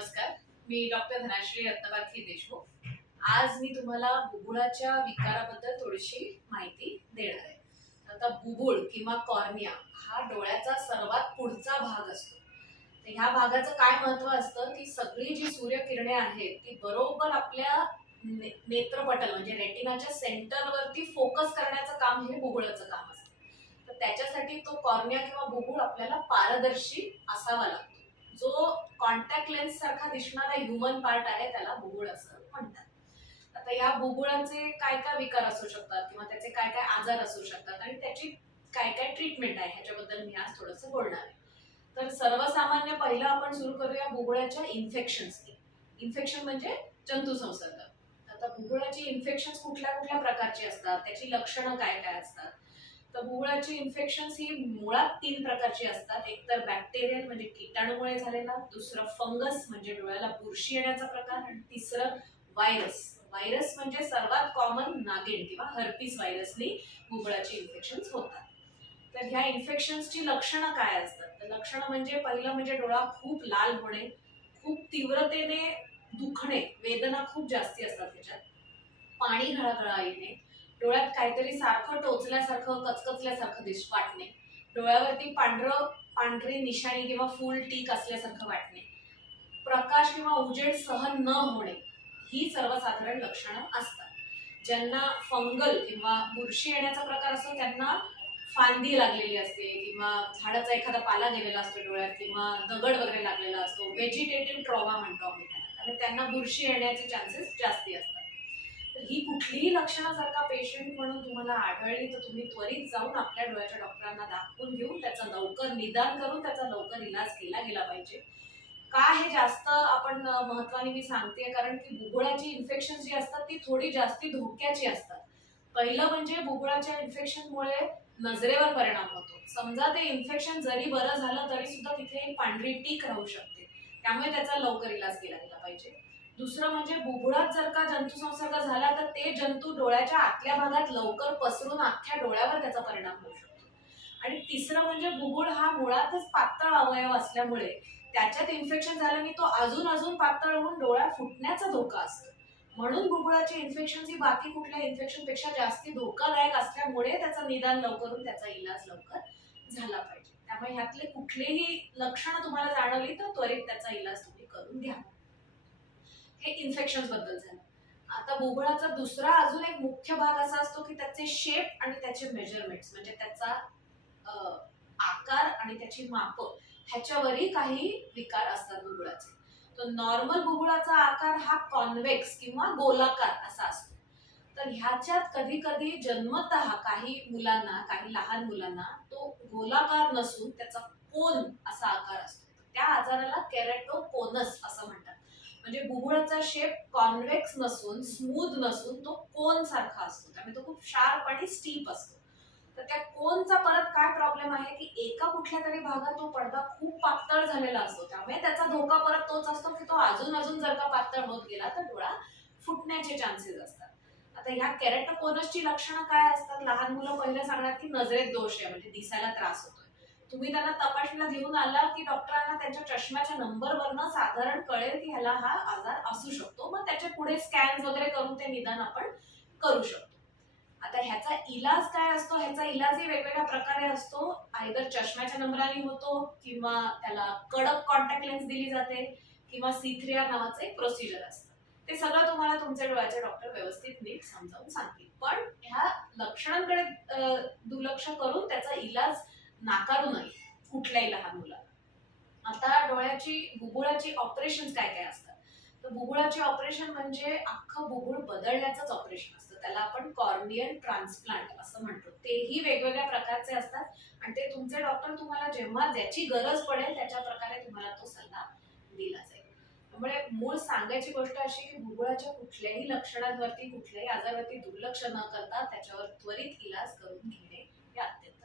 नमस्कार. मी डॉक्टर धनाश्री रत्नबाकी देशमुख. आज मी तुम्हाला बुबुळाच्या विकाराबद्दल थोडीशी माहिती देणार आहे. आता बुबुळ किंवा कॉर्निया हा डोळ्याचा सर्वात पुढचा भाग असतो. तर ह्या भागाचं काय महत्त्व असतं की सगळी जी सूर्यकिरणे आहेत ती बरोबर आपल्या नेत्रपटल म्हणजे रेटिनाच्या सेंटरवरती फोकस करण्याचं काम हे बुबुळाचं काम असतं. तर त्याच्यासाठी तो कॉर्निया किंवा बुबुळ आपल्याला पारदर्शी असावा लागतो. जो कॉन्टॅक्ट लेन्स सारखा दिसणारा ह्युमन पार्ट आहे त्याला बुबुळ असं म्हणतात. आता या बुबुळाचे काय काय विकार असू शकतात किंवा त्याचे काय काय आजार असू शकतात आणि त्याची काय काय ट्रीटमेंट आहे ह्याच्याबद्दल मी आज थोडंसं बोलणार आहे. तर सर्वसामान्य पहिलं आपण सुरू करूया बुबुळाच्या इन्फेक्शन्सनी. इन्फेक्शन म्हणजे जंतू संसर्ग. आता बुबुळाची इन्फेक्शन कुठल्या कुठल्या प्रकारची असतात, त्याची लक्षणं काय काय असतात. तर बुबुळाची इन्फेक्शन्स ही मुळात 3 प्रकारची असतात. एक तर बॅक्टेरियल म्हणजे किटाणूमुळे झालेला, दुसरं फंगस म्हणजे डोळ्याला बुरशी येण्याचा प्रकार आणि तिसरं व्हायरस. व्हायरस म्हणजे सर्वात कॉमन नागिण किंवा हर्पीस व्हायरसनी बुबुळाची इन्फेक्शन्स होतात. तर ह्या इन्फेक्शन्सची लक्षणं काय असतात? तर लक्षणं म्हणजे पहिलं म्हणजे डोळा खूप लाल होणे, खूप तीव्रतेने दुखणे, वेदना खूप जास्ती असतात त्याच्यात. पाणी घळघळा येणे, डोळ्यात काहीतरी सारखं टोचल्यासारखं कचकचल्यासारखं वाटणे, डोळ्यावरती पांढरी निशाणी किंवा फुल टीक असल्यासारखं वाटणे, प्रकाश किंवा उजेड सहन न होणे, ही सर्वसाधारण लक्षणं असतात. ज्यांना फंगल किंवा बुरशी येण्याचा प्रकार असतो त्यांना फांदी लागलेली असते किंवा झाडाचा एखादा पाला गेलेला असतो डोळ्यात किंवा दगड वगैरे लागलेला असतो, व्हेजिटेटिव्ह ट्रॉमा म्हणतो आम्ही त्याला, आणि त्यांना बुरशी येण्याचे चान्सेस जास्ती असतात. तर ही कुठलीही लक्षणं जर का पेशंट म्हणून तुम्हाला आढळली तर तुम्ही त्वरित जाऊन आपल्या डोळ्याच्या डॉक्टरांना दाखवून घेऊन त्याचं लवकर निदान करून त्याचा लवकर इलाज केला गेला पाहिजे. का हे जास्त आपण महत्वाने मी सांगते कारण की बुबुळाची इन्फेक्शन जी असतात ती थोडी जास्ती धोक्याची असतात. पहिलं म्हणजे बुबुळाच्या इन्फेक्शनमुळे नजरेवर परिणाम होतो. समजा ते इन्फेक्शन जरी बरं झालं तरी सुद्धा तिथे एक पांढरी टीक राहू शकते. त्यामुळे त्याचा लवकर इलाज केला गेला पाहिजे. दुसरं म्हणजे बुबुळात जर का जंतुसंसर्ग झाला तर ते जंतू डोळ्याच्या आतल्या भागात लवकर पसरून अख्ख्या डोळ्यावर त्याचा परिणाम होऊ शकतो. आणि तिसरं म्हणजे बुबुळ हा मुळातच पातळ अवयव असल्यामुळे त्याच्यात इन्फेक्शन झाल्याने तो अजून अजून पातळ होऊन डोळा फुटण्याचा धोका असतो. म्हणून बुबुळाची इन्फेक्शन ही बाकी कुठल्या इन्फेक्शन पेक्षा जास्ती धोकादायक असल्यामुळे त्याचं निदान लवकर होऊन त्याचा इलाज लवकर झाला पाहिजे. त्यामुळे ह्यातले कुठलेही लक्षणं तुम्हाला जाणवली तर त्वरित त्याचा इलाज तुम्ही करून घ्या. हे इन्फेक्शन बद्दल झालं. आता बुबुळाचा दुसरा अजून एक मुख्य भाग असा असतो की त्याचे शेप आणि त्याचे मेजरमेंट्स म्हणजे त्याचा अ, आकार आणि त्याची माप ह्याच्यावरही काही विकार असतात बुबुळाचे. तर नॉर्मल बुबुळाचा आकार हा कॉन्व्हेक्स किंवा गोलाकार असा असतो. तर ह्याच्यात कधी कधी जन्मतः काही लहान मुलांना तो गोलाकार नसून त्याचा कोन असा आकार असतो. त्या आजाराला केराटोकोनस असं म्हणतात. म्हणजे बुबुळाचा शेप कॉन्व्हेक्स नसून स्मूथ नसून तो कोन सारखा असतो. त्यामुळे तो खूप शार्प आणि स्टीप असतो. तर त्या कोनचा परत काय प्रॉब्लेम आहे की एका कुठल्या तरी भागात तो पडदा खूप पातळ झालेला असतो. त्यामुळे त्याचा धोका परत तोच असतो की तो अजून अजून जर का पातळ होत गेला तर डोळा फुटण्याचे चान्सेस असतात. आता ह्या केराटोकोनसची लक्षणं काय असतात? लहान मुलं पहिलं सांगणार की नजरेत दोष आहे म्हणजे दिसायला त्रास होतोय. तुम्ही त्यांना तपासणीला घेऊन आला की डॉक्टरांना त्यांच्या चष्म्याच्या नंबरवरनं साधारण कळेल की ह्याला हा आजार असू शकतो. मग त्याच्या पुढे स्कॅन्स वगैरे करून ते निदान आपण करू शकतो. आता ह्याचा इलाज काय असतो? ह्याचा इलाजही वेगवेगळ्या प्रकारे असतो. आयदर चष्म्याच्या नंबराने होतो किंवा त्याला कडक कॉन्टॅक्ट लेन्स दिली जाते किंवा C3R नावाचं एक प्रोसिजर असतं. ते सगळं तुम्हाला तुमचे डोळ्याचे डॉक्टर व्यवस्थित नीट समजावून सांगतील. पण ह्या लक्षणांकडे दुर्लक्ष करून त्याचा इलाज नाकारू नये कुठल्याही लहान मुलाला. आता बुबुळाची ऑपरेशन्स काय काय असतात? तर बुबुळाचे ऑपरेशन म्हणजे अख्खं बुबुळ बदलण्याचंच ऑपरेशन असतं. त्याला आपण कॉर्नियल ट्रान्सप्लांट असं म्हणतो. तेही वेगवेगळ्या प्रकारचे असतात आणि ते तुमचे डॉक्टर तुम्हाला जेव्हा ज्याची गरज पडेल त्याच्या प्रकारे तुम्हाला तो सल्ला दिला जाईल. त्यामुळे मूळ सांगायची गोष्ट अशी की बुबुळाच्या कुठल्याही लक्षणांवरती, कुठल्याही आजारावरती दुर्लक्ष न करता त्याच्यावर त्वरित इलाज करून घेणे हे अत्यंत